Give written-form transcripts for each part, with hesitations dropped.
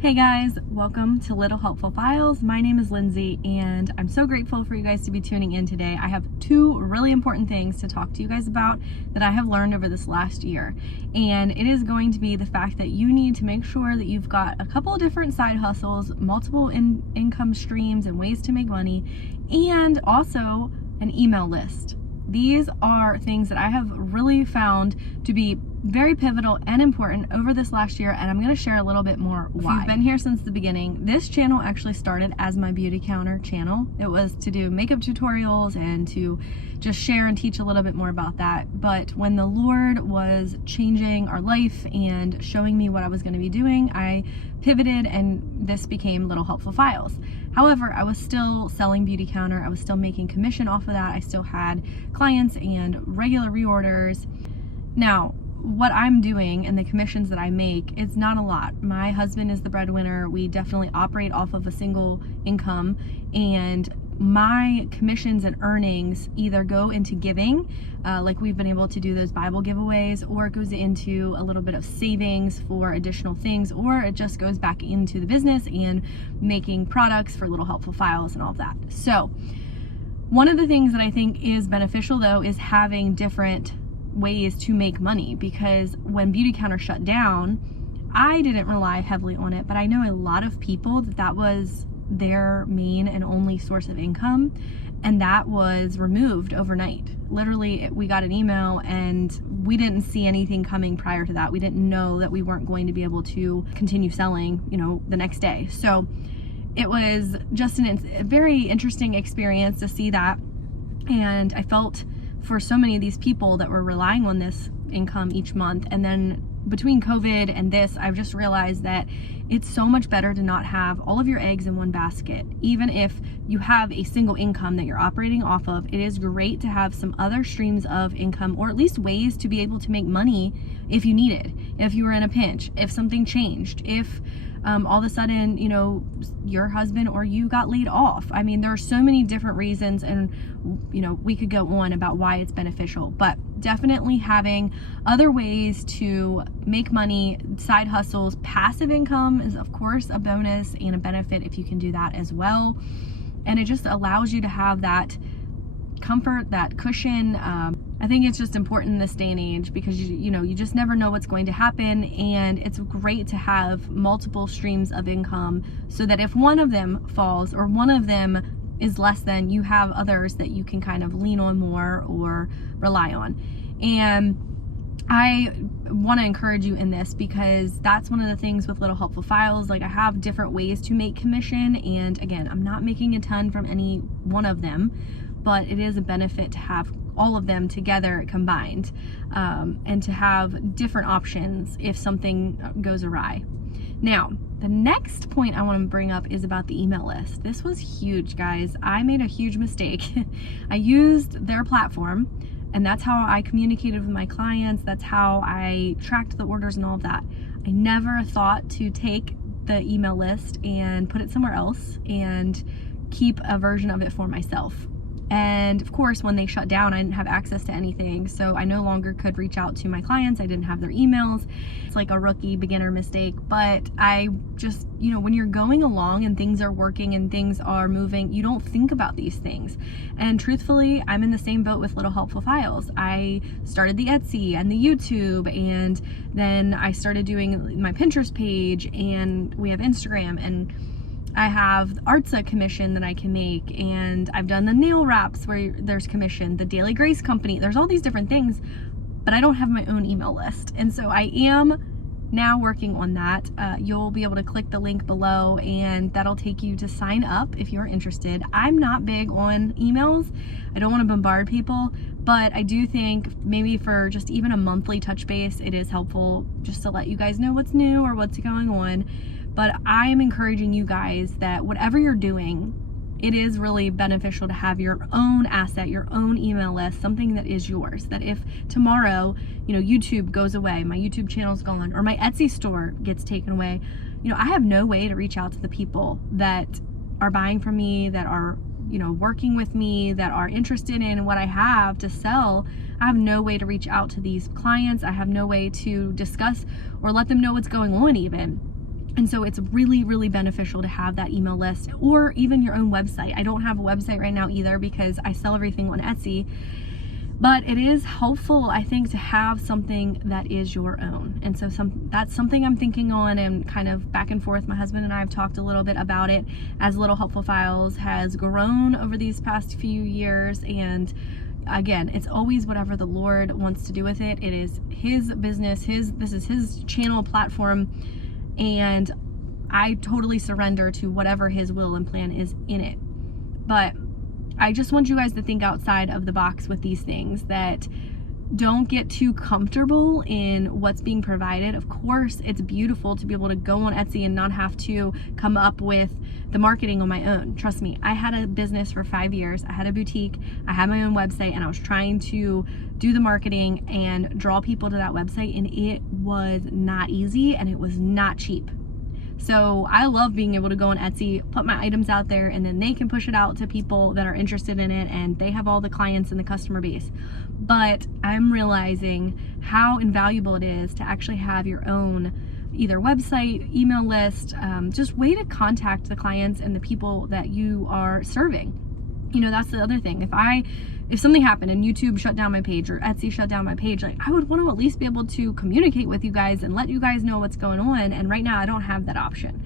Hey guys, welcome to Little Helpful Files. My name is Lindsay and I'm so grateful for you guys to be tuning in today. I have two really important things to talk to you guys about that I have learned over this last year. And it is going to be the fact that you need to make sure that you've got a couple of different side hustles, multiple income streams and ways to make money, and also an email list. These are things that I have really found to be very pivotal and important over this last year, and I'm going to share a little bit more why. If you've been here since the beginning, this channel actually started as my BeautyCounter channel. It was to do makeup tutorials and to just share and teach a little bit more about that. But when the Lord was changing our life and showing me what I was going to be doing, I pivoted and this became Little Helpful Files. However, I was still selling BeautyCounter. I was still making commission off of that. I still had clients and regular reorders. Now, what I'm doing and the commissions that I make, it's not a lot. My husband is the breadwinner. We definitely operate off of a single income, and my commissions and earnings either go into giving, like we've been able to do those Bible giveaways, or it goes into a little bit of savings for additional things, or it just goes back into the business and making products for Little Helpful Files and all of that. So one of the things that I think is beneficial though is having different ways to make money, because when BeautyCounter shut down, I didn't rely heavily on it, but I know a lot of people that was their main and only source of income, and that was removed overnight. Literally, we got an email and we didn't see anything coming prior to that. We didn't know that we weren't going to be able to continue selling, the next day. So it was just a very interesting experience to see that, and I felt for so many of these people that were relying on this income each month. And then between COVID and this, I've just realized that it's so much better to not have all of your eggs in one basket. Even if you have a single income that you're operating off of, it is great to have some other streams of income, or at least ways to be able to make money if you needed, if you were in a pinch, if something changed, if all of a sudden, your husband or you got laid off. I mean, there are so many different reasons, and, we could go on about why it's beneficial, but definitely having other ways to make money, side hustles, passive income is of course a bonus and a benefit if you can do that as well. And it just allows you to have that comfort, that cushion. I think it's just important in this day and age, because you just never know what's going to happen, and it's great to have multiple streams of income so that if one of them falls or one of them is less than, you have others that you can kind of lean on more or rely on. And I want to encourage you in this, because that's one of the things with Little Helpful Files. Like, I have different ways to make commission, and again, I'm not making a ton from any one of them, but it is a benefit to have all of them together combined, and to have different options if something goes awry. Now, the next point I want to bring up is about the email list. This was huge, guys. I made a huge mistake. I used their platform, and that's how I communicated with my clients. That's how I tracked the orders and all of that. I never thought to take the email list and put it somewhere else and keep a version of it for myself. And of course, when they shut down, I didn't have access to anything, so I no longer could reach out to my clients. I didn't have their emails. It's like a rookie beginner mistake, but I just, when you're going along and things are working and things are moving, you don't think about these things. And truthfully, I'm in the same boat with Little Helpful Files. I started the Etsy and the YouTube, and then I started doing my Pinterest page, and we have Instagram, and I have Artsa commission that I can make, and I've done the nail wraps where there's commission, the Daily Grace company, there's all these different things, but I don't have my own email list. And so I am now working on that. You'll be able to click the link below, and that'll take you to sign up if you're interested. I'm not big on emails. I don't want to bombard people, but I do think maybe for just even a monthly touch base, it is helpful just to let you guys know what's new or what's going on. But I am encouraging you guys that whatever you're doing, it is really beneficial to have your own asset, your own email list, something that is yours. That if tomorrow, YouTube goes away, my YouTube channel's gone, or my Etsy store gets taken away, I have no way to reach out to the people that are buying from me, that are, working with me, that are interested in what I have to sell. I have no way to reach out to these clients. I have no way to discuss or let them know what's going on even. And so it's really, really beneficial to have that email list, or even your own website. I don't have a website right now either because I sell everything on Etsy, but it is helpful, I think, to have something that is your own. And so that's something I'm thinking on, and kind of back and forth. My husband and I have talked a little bit about it as Little Helpful Files has grown over these past few years. And again, it's always whatever the Lord wants to do with it. It is his business, this is his channel platform, and I totally surrender to whatever his will and plan is in it. But I just want you guys to think outside of the box with these things, that don't get too comfortable in what's being provided. Of course, it's beautiful to be able to go on Etsy and not have to come up with the marketing on my own. Trust me, I had a business for 5 years. I had a boutique, I had my own website, and I was trying to do the marketing and draw people to that website, and it was not easy and it was not cheap. So I love being able to go on Etsy, put my items out there, and then they can push it out to people that are interested in it, and they have all the clients and the customer base. But I'm realizing how invaluable it is to actually have your own either website, email list, just way to contact the clients and the people that you are serving. You know, that's the other thing. If something happened and YouTube shut down my page or Etsy shut down my page, like, I would want to at least be able to communicate with you guys and let you guys know what's going on. And right now I don't have that option.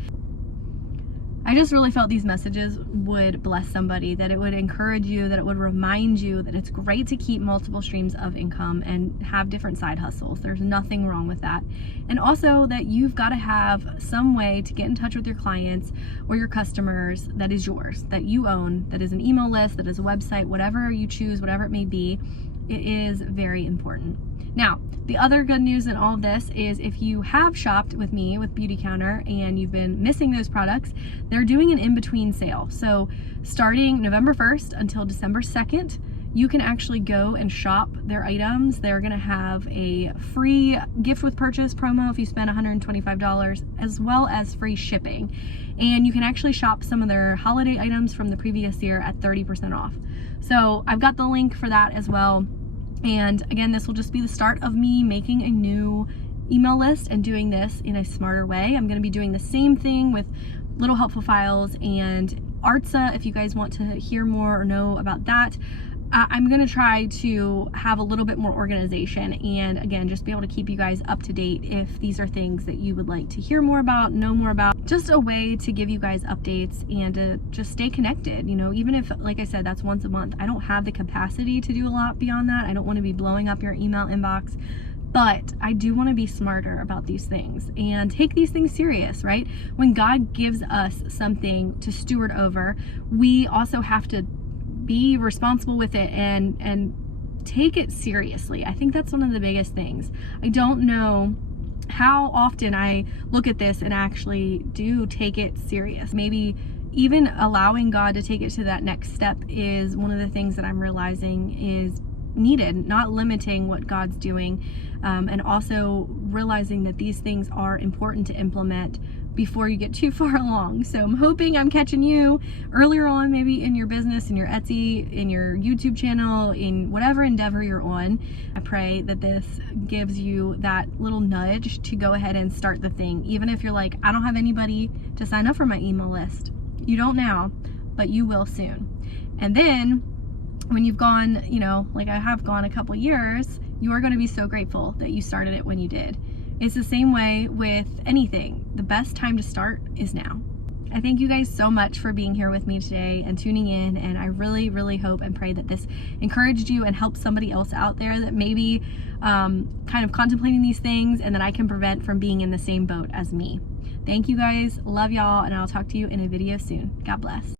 I just really felt these messages would bless somebody, that it would encourage you, that it would remind you that it's great to keep multiple streams of income and have different side hustles. There's nothing wrong with that. And also that you've got to have some way to get in touch with your clients or your customers that is yours, that you own, that is an email list, that is a website, whatever you choose, whatever it may be. It is very important. Now, the other good news in all of this is if you have shopped with me with BeautyCounter and you've been missing those products, they're doing an in-between sale. So starting November 1st until December 2nd, you can actually go and shop their items. They're gonna have a free gift with purchase promo if you spend $125, as well as free shipping. And you can actually shop some of their holiday items from the previous year at 30% off. So I've got the link for that as well. And again, this will just be the start of me making a new email list and doing this in a smarter way. I'm going to be doing the same thing with Little Helpful Files and Artsa. If you guys want to hear more or know about that, I'm going to try to have a little bit more organization, and again, just be able to keep you guys up to date if these are things that you would like to hear more about, know more about. Just a way to give you guys updates and to just stay connected. You know, even if, like I said, that's once a month, I don't have the capacity to do a lot beyond that. I don't want to be blowing up your email inbox, but I do want to be smarter about these things and take these things serious, right? When God gives us something to steward over, we also have to be responsible with it and take it seriously. I think that's one of the biggest things. I don't know how often I look at this and actually do take it serious. Maybe even allowing God to take it to that next step is one of the things that I'm realizing is needed, not limiting what God's doing, and also realizing that these things are important to implement before you get too far along. So I'm hoping I'm catching you earlier on, maybe in your business, in your Etsy, in your YouTube channel, in whatever endeavor you're on. I pray that this gives you that little nudge to go ahead and start the thing. Even if you're like, I don't have anybody to sign up for my email list. You don't now, but you will soon. And then when you've gone, you know, like I have gone a couple years, you are going to be so grateful that you started it when you did. It's the same way with anything. The best time to start is now. I thank you guys so much for being here with me today and tuning in, and I really, really hope and pray that this encouraged you and helped somebody else out there that maybe kind of contemplating these things, and that I can prevent from being in the same boat as me. Thank you guys, love y'all, and I'll talk to you in a video soon. God bless.